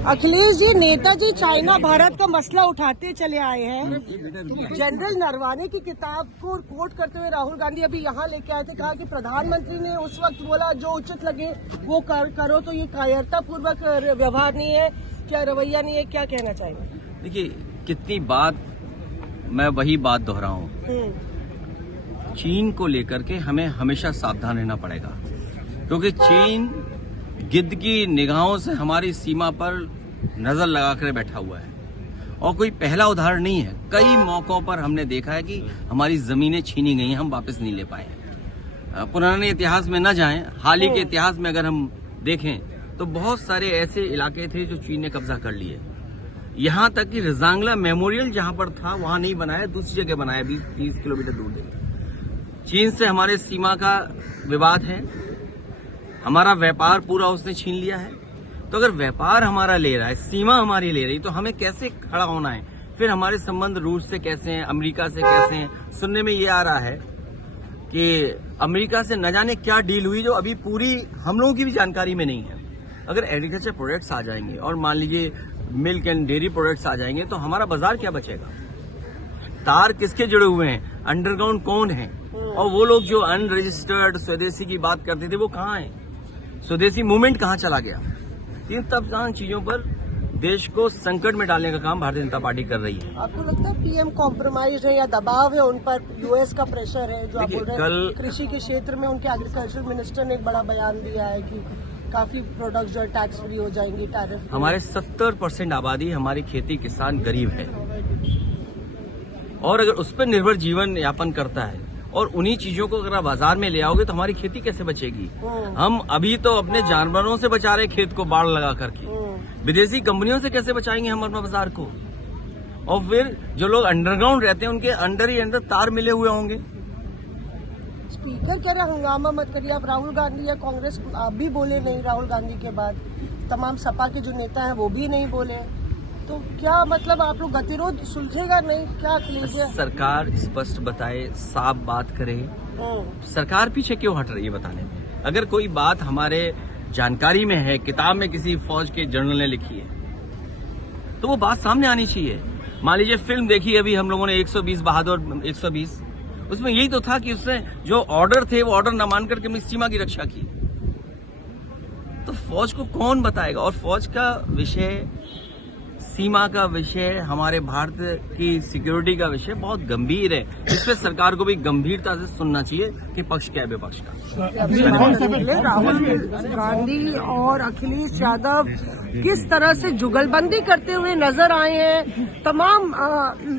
Akhilesh ji, Netaji China Bharat का मसला उठाते चले आए हैं। जनरल नरवाने की किताब को कोट करते हुए राहुल गांधी अभी यहाँ लेके आए थे, कहा कि प्रधानमंत्री ने उस वक्त बोला जो उचित लगे वो करो, तो ये कायरता पूर्वक व्यवहार नहीं है, क्या रवैया नहीं है, क्या कहना चाहेंगे? देखिए, कितनी बात मैं वही बात दोहराऊं, चीन को लेकर के हमें हमेशा सावधान रहना पड़ेगा, क्योंकि चीन गिद्ध की निगाहों से हमारी सीमा पर नजर लगाकर बैठा हुआ है और कोई पहला उदाहरण नहीं है। कई मौकों पर हमने देखा है कि हमारी जमीनें छीनी गई हैं, हम वापस नहीं ले पाए। पुराने इतिहास में न जाएं, हाल ही के इतिहास में अगर हम देखें तो बहुत सारे ऐसे इलाके थे जो चीन ने कब्जा कर लिए। यहां तक कि रजांगला मेमोरियल जहां पर था वहां नहीं बनाया, दूसरी जगह बनाया, 20-30 किलोमीटर दूर। चीन से हमारे सीमा का विवाद है, हमारा व्यापार पूरा उसने छीन लिया है। तो अगर व्यापार हमारा ले रहा है, सीमा हमारी ले रही, तो हमें कैसे खड़ा होना है? फिर हमारे संबंध रूस से कैसे हैं, अमेरिका से कैसे हैं? सुनने में ये आ रहा है कि अमेरिका से न जाने क्या डील हुई जो अभी पूरी हम लोगों की भी जानकारी में नहीं है। अगर एग्रीकल्चर प्रोडक्ट्स आ जाएंगे और मान लीजिए मिल्क एंड डेयरी प्रोडक्ट्स आ जाएंगे तो हमारा बाजार क्या बचेगा? तार किसके जुड़े हुए हैं? अंडरग्राउंड कौन है? और वो लोग जो अनरजिस्टर्ड स्वदेशी की बात करते थे वो कहाँ है? स्वदेशी मूवमेंट कहाँ चला गया? इन तमाम चीजों पर देश को संकट में डालने का काम भारतीय जनता पार्टी कर रही है। आपको लगता है पीएम कॉम्प्रोमाइज है या दबाव है उन पर? यूएस का प्रेशर है जो आप बोल रहे हैं। कल कृषि के क्षेत्र में उनके एग्रीकल्चर मिनिस्टर ने एक बड़ा बयान दिया है कि काफी प्रोडक्ट जो टैक्स फ्री हो जाएंगी, टैरिफ। हमारे 70% आबादी, हमारी खेती किसान गरीब है और अगर उस पर निर्भर जीवन यापन करता है और उन्हीं चीजों को अगर आप बाजार में ले आओगे तो हमारी खेती कैसे बचेगी? हम अभी तो अपने जानवरों से बचा रहे खेत को बाढ़ लगा करके, विदेशी कंपनियों से कैसे बचाएंगे हम अपना बाजार को? और फिर जो लोग अंडरग्राउंड रहते हैं उनके अंदर ही अंदर तार मिले हुए होंगे। स्पीकर कह रहे हंगामा मत करिए आप। राहुल गांधी या कांग्रेस आप भी बोले नहीं, राहुल गांधी के बाद तमाम सपा के जो नेता हैं वो भी नहीं बोले, तो क्या मतलब आप लोग गतिरोध सुलझेगा नहीं क्या? अखिलेश सरकार स्पष्ट बताए, साफ बात करे। सरकार पीछे क्यों हट रही है बताने में? अगर कोई बात हमारे जानकारी में है, किताब में किसी फौज के जनरल ने लिखी है, तो वो बात सामने आनी चाहिए। मान लीजिए फिल्म देखी अभी हम लोगों ने 120 बहादुर 120, उसमें यही तो था कि उसने जो ऑर्डर थे वो ऑर्डर न मान करके अपनी सीमा की रक्षा की। तो फौज को कौन बताएगा? और फौज का विषय, सीमा का विषय, हमारे भारत की सिक्योरिटी का विषय बहुत गंभीर है। इस पे सरकार को भी गंभीरता से सुनना चाहिए कि पक्ष क्या है विपक्ष का। राहुल गांधी और अखिलेश यादव किस तरह से जुगलबंदी करते हुए नजर आए हैं। तमाम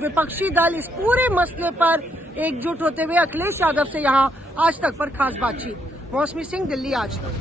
विपक्षी दल इस पूरे मसले पर एकजुट होते हुए अखिलेश यादव से यहाँ आज तक पर खास बातचीत। मौसमी सिंह, दिल्ली आज तक।